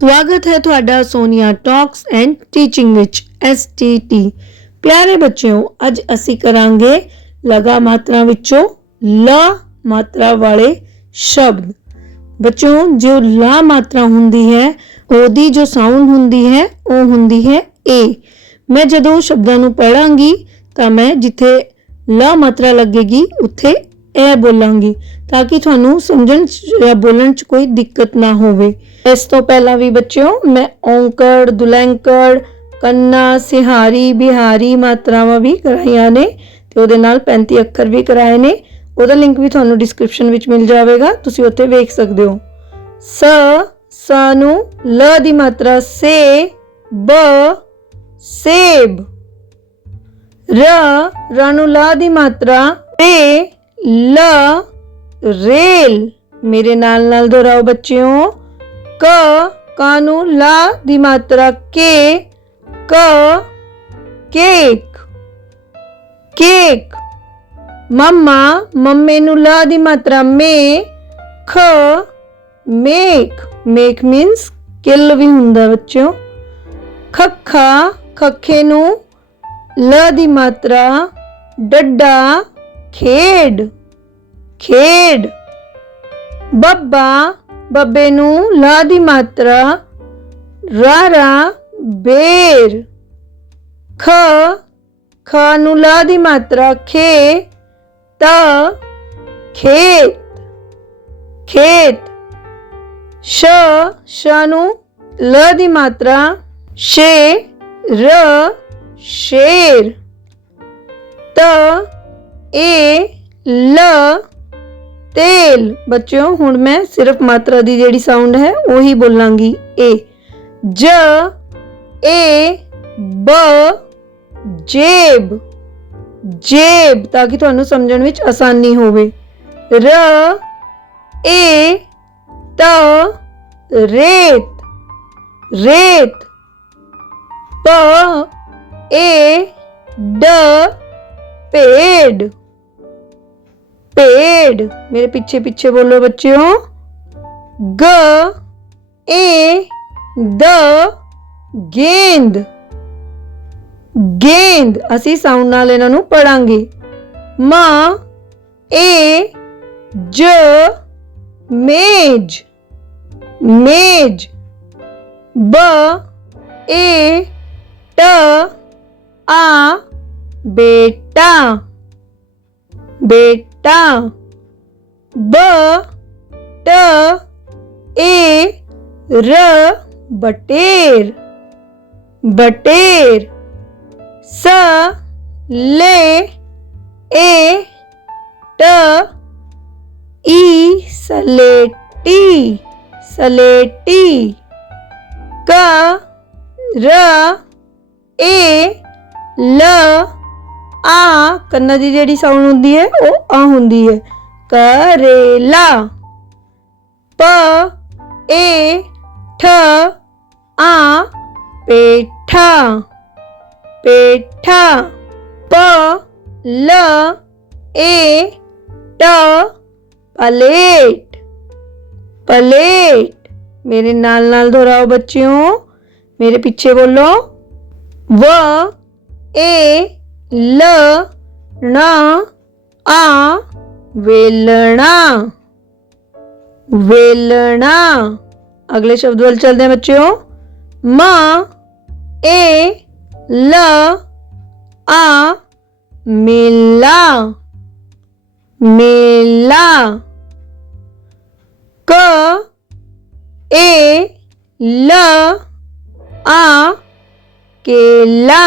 स्वागत है तुहाडा Sonia talks and teaching which STT। प्यारे बच्चों, अज असी करांगे लगा मात्रा विचों ला मात्रा वाले शब्द। बच्चों, जो ला मात्रा हुंदी है ओदी जो साउंड हुंदी है वो हुंदी है ए। मैं जदों शब्दां नूं पढ़ांगी तां मैं जिथे ला मात्रा लगेगी उत्थे ए बोलांगी ताकि तुहानूं समझण या बोलण च कोई दिक्कत ना होवे। इस तो पहला भी बच्चों मैं औंकड़, दुलैंकड़, कन्ना, सिहारी, बिहारी मात्रावां भी कराईਆਂ ने ते ਉਹਦੇ ਨਾਲ 35 ਅੱਖਰ ਵੀ कराए ने। ਉਹਦਾ ਲਿੰਕ ਵੀ ਤੁਹਾਨੂੰ ਡਿਸਕ੍ਰਿਪਸ਼ਨ ਵਿੱਚ ਮਿਲ ਜਾਵੇਗਾ, ਤੁਸੀਂ ਉੱਥੇ ਵੇਖ ਸਕਦੇ ਹੋ। ਸ ਨੂੰ ਲ ਦੀ ਮਾਤਰਾ ਸੇ, ਬ सेब। र ਨੂੰ ਲਾ ਦੀ ਮਾਤਰਾ ਰੇ, ਲ रेल। मेरे नाल दोहराओ बच्चों। का ਨੂੰ ਲਾ ਦੀ ਮਾਤਰਾ के, क केक, केक। मम्मे ਨੂੰ ਲਾ ਦੀ ਮਾਤਰਾ मे, ख मेक। मेक मीन्स किल भी हुंदा बच्चों। खखा खखे ਨੂੰ ਲ ਦੀ ਮਾਤਰਾ डड्डा खेड, खेड। बब्बा बब्बे ਨੂੰ ਲਾ ਦੀ ਮਾਤਰਾ ਰਾਰਾ बेर। ख ਨੂੰ ਲਾ ਦੀ ਮਾਤਰਾ खे, त खेत, खेत। श ਨੂੰ ਲ ਦੀ ਮਾਤਰਾ शे, र शेर। त ए ल तेल। बच्चों हुण मैं सिर्फ मात्रा दी जेड़ी साउंड है वही बोलांगी ए। ज ए ब जेब, जेब ताकि तुहानू समझण विच आसानी होवे। र ए त रेत, रेत। प ए ड पेड़, पेड़। मेरे पीछे पीछे बोलो बच्चों। ग ए द गेंद, गेंद। असी साउंड नाल इन्हां नूं पढ़ांगे। म ए ज मेज, मेज। ब ए ट आ बेटा, बेटा। ब ट ए र बटेर, बटेर। स ले ए ट ई सलेटी, सलेटी। क र ए ल आ कन्ना दी जेड़ी साउंड हुंदी है वो आ हुंदी है। करेला। प ए ठ आ पेठा, पेठा। प ल ए ट प्लेट, प्लेट। मेरे नाल नाल दोहराओ बच्चों, मेरे पीछे बोलो। व ए ल न आ वेलना, वेलना। अगले शब्द वाल चलते हैं बच्चों। म ए ल आ मेला, मेला। क ए ल आ केला,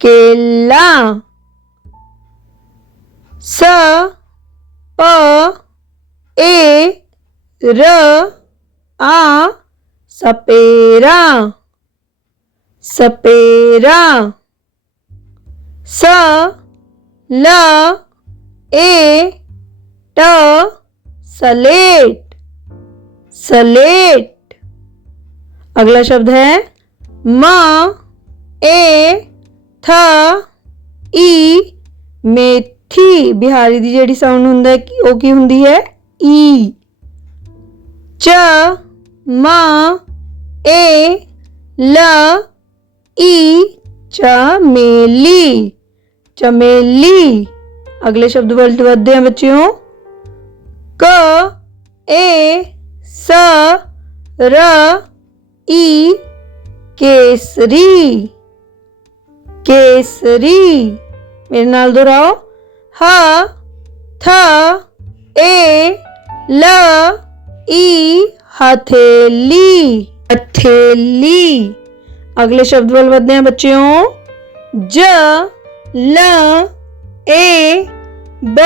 केला। स प ए र आ सपेरा, सपेरा। स ल ए ट सलेट, सलेट। अगला शब्द है म ए थ ई मेथी। बिहारी दी जेड़ी साउंड हुंदा है वो की हुंदी है ई। च मा ए ल ई चमेली चमेली। अगले शब्द बढ़ते हैं बच्चों। क ए स र ई केसरी केसरी। मेरे नाल दोहराओ। ह थ ए ल ई हथेली हथेली। अगले शब्द बढ़ते हैं बच्चों। ज ल ए ब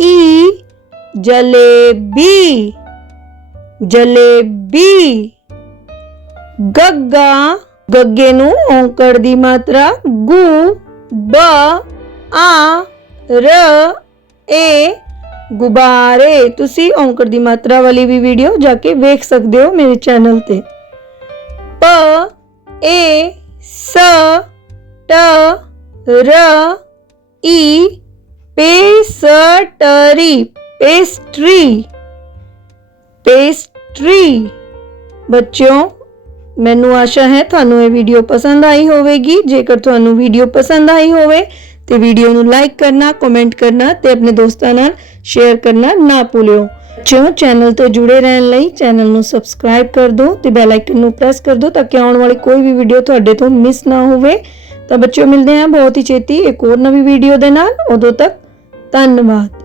ई जलेबी जलेबी। गग्गा गग्गे नू औंकड़ दी मात्रा गु ब आ र ए गुब्बारे। तुसी औंकड़ दी मात्रा वाली भी वीडियो जाके वेख सकते हो मेरे चैनल ते। प ए स ट र ई पेस्टरी पेस्ट्री पेस्ट्री। बच्चों मैनू आशा है थानू ये वीडियो पसंद आई होवेगी। जेकर थानू वीडियो पसंद आई होवे ते वीडियो नू लाइक करना, कमेंट करना ते अपने दोस्तां नाल शेयर करना ना भूलियो। बच्चों चैनल ते जुड़े रहन लई चैनल नू सबसक्राइब कर दो ते बैल आइकन नू प्रेस कर दो ताकि आने वाली कोई भी वीडियो तुहाडे तो मिस ना होवे। तो बच्चों मिलते हैं बहुत ही छेती एक और नवी वीडियो दे नाल। उदों तक धन्यवाद।